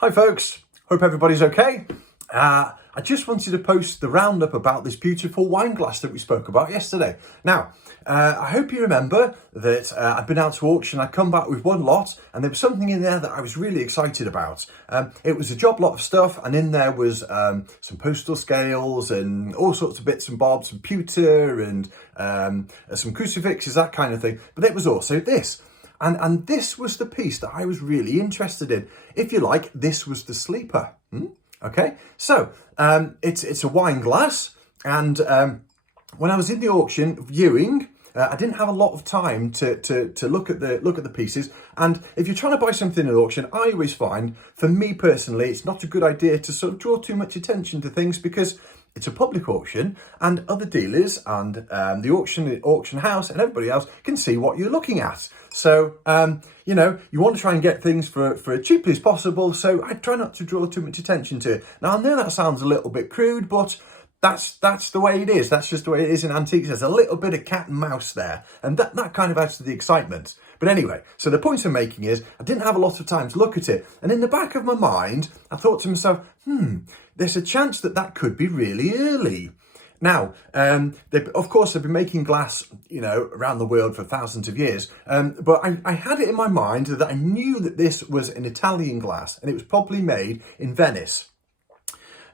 Hi folks, hope everybody's okay. I just wanted to post the roundup about this beautiful wine glass that we spoke about yesterday. Now, I hope you remember that I'd been out to auction, I'd come back with one lot and there was something in there that I was really excited about. It was a job lot of stuff and in there was some postal scales and all sorts of bits and bobs, some pewter and some crucifixes, that kind of thing. But there was also this. And this was the piece that I was really interested in. If you like, this was the sleeper. Okay, so it's a wine glass, and when I was in the auction viewing, I didn't have a lot of time to look at the pieces. And if you're trying to buy something at auction, I always find, for me personally, it's not a good idea to sort of draw too much attention to things because it's a public auction and other dealers and the auction house and everybody else can see what you're looking at. So, you know, you want to try and get things for as cheaply as possible. So I try not to draw too much attention to it. Now, I know that sounds a little bit crude, but that's the way it is. That's just the way it is in antiques. There's a little bit of cat and mouse there. And that kind of adds to the excitement. But anyway, so the point I'm making is I didn't have a lot of time to look at it. And in the back of my mind, I thought to myself, there's a chance that could be really early. Now, of course, they've been making glass, you know, around the world for thousands of years. But I had it in my mind that I knew that this was an Italian glass and it was probably made in Venice.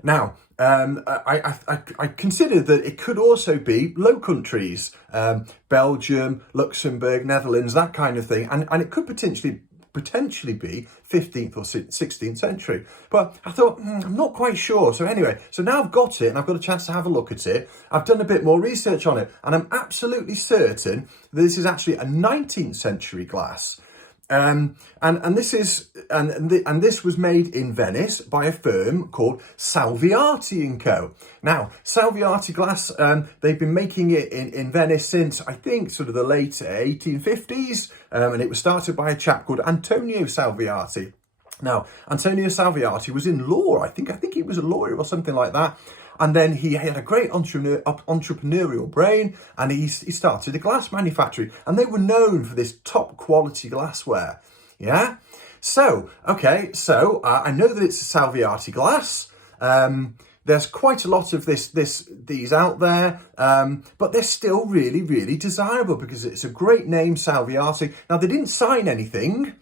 Now, I considered that it could also be Low Countries, Belgium, Luxembourg, Netherlands, that kind of thing. And it could potentially be 15th or 16th century. But I thought, I'm not quite sure. So anyway, so now I've got it and I've got a chance to have a look at it. I've done a bit more research on it and I'm absolutely certain that this is actually a 19th century glass. And this was made in Venice by a firm called Salviati & Co. Now, Salviati glass, they've been making it in Venice since, I think, sort of the late 1850s. And it was started by a chap called Antonio Salviati. Now, Antonio Salviati was in law, I think he was a lawyer or something like that. And then he had a great entrepreneurial brain and he started a glass manufacturing and they were known for this top quality glassware. Yeah. So, okay. So I know that it's a Salviati glass. There's quite a lot of these out there, but they're still really, really desirable because it's a great name, Salviati. Now, they didn't sign anything.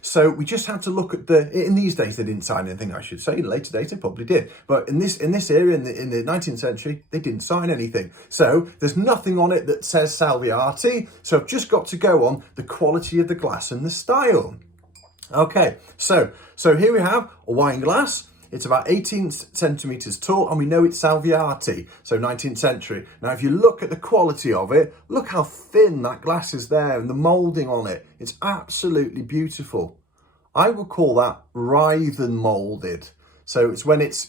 So we just had to look at in these days, they didn't sign anything, I should say. In later days, they probably did. But in this area, in the 19th century, they didn't sign anything. So there's nothing on it that says Salviati. So I've just got to go on the quality of the glass and the style. Okay, so here we have a wine glass. It's about 18 centimetres tall and we know it's Salviati, so 19th century. Now, if you look at the quality of it, look how thin that glass is there and the moulding on it. It's absolutely beautiful. I would call that writhen moulded. So it's when it's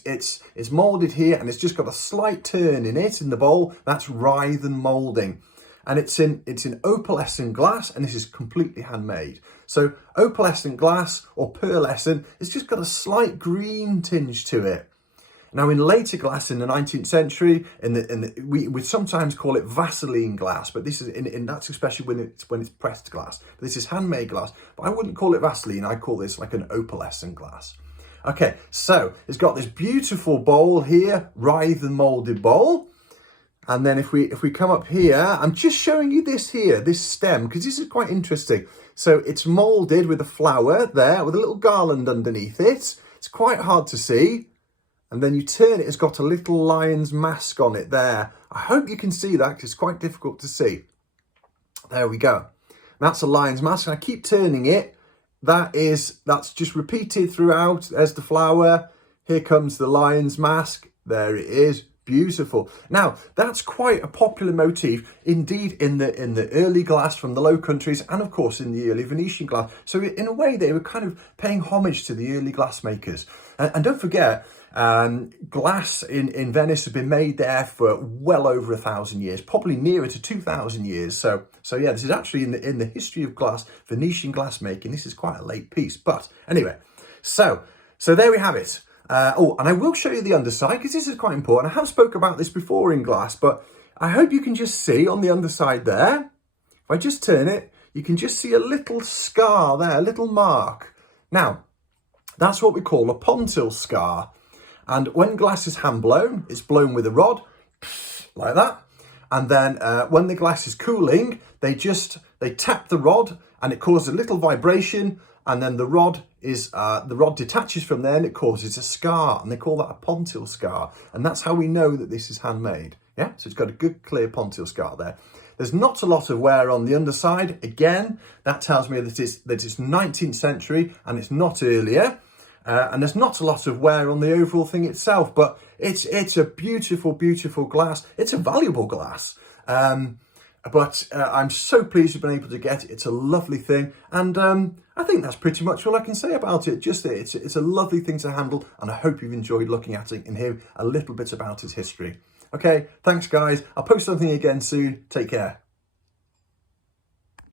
moulded here and it's just got a slight turn in it in the bowl. That's writhen moulding. And it's in opalescent glass and this is completely handmade. So opalescent glass or pearlescent, it's just got a slight green tinge to it. Now in later glass in the 19th century, we sometimes call it Vaseline glass, but this is that's especially when it's pressed glass. But this is handmade glass, but I wouldn't call it Vaseline. I call this like an opalescent glass. Okay, so it's got this beautiful bowl here, writhen molded bowl. And then if we come up here, I'm just showing you this here, this stem, because this is quite interesting. So it's moulded with a flower there, with a little garland underneath it. It's quite hard to see. And then you turn it, it's got a little lion's mask on it there. I hope you can see that, because it's quite difficult to see. There we go. That's a lion's mask, and I keep turning it. That's just repeated throughout. There's the flower. Here comes the lion's mask. There it is. Beautiful. Now, that's quite a popular motif indeed in the early glass from the Low Countries and of course in the early Venetian glass. So in a way they were kind of paying homage to the early glassmakers. And don't forget, glass in Venice has been made there for well over 1,000 years, probably nearer to 2,000 years. So yeah, this is actually in the history of glass, Venetian glassmaking. This is quite a late piece, but anyway, so there we have it. And I will show you the underside because this is quite important. I have spoke about this before in glass, but I hope you can just see on the underside there. If I just turn it, you can just see a little scar there, a little mark. Now, That's what we call a pontil scar. And when glass is hand blown, it's blown with a rod, like that. And then when the glass is cooling, they tap the rod and it causes a little vibration, and then the rod detaches from there and it causes a scar, and they call that a pontil scar. And that's how we know that this is handmade. Yeah, so it's got a good clear pontil scar there. There's not a lot of wear on the underside. Again, that tells me that it's 19th century and it's not earlier. And there's not a lot of wear on the overall thing itself, but it's a beautiful, beautiful glass. It's a valuable glass. But I'm so pleased you've been able to get it. It's a lovely thing. And I think that's pretty much all I can say about it. Just that it's a lovely thing to handle, and I hope you've enjoyed looking at it and hear a little bit about its history. Okay, thanks guys. I'll post something again soon. Take care.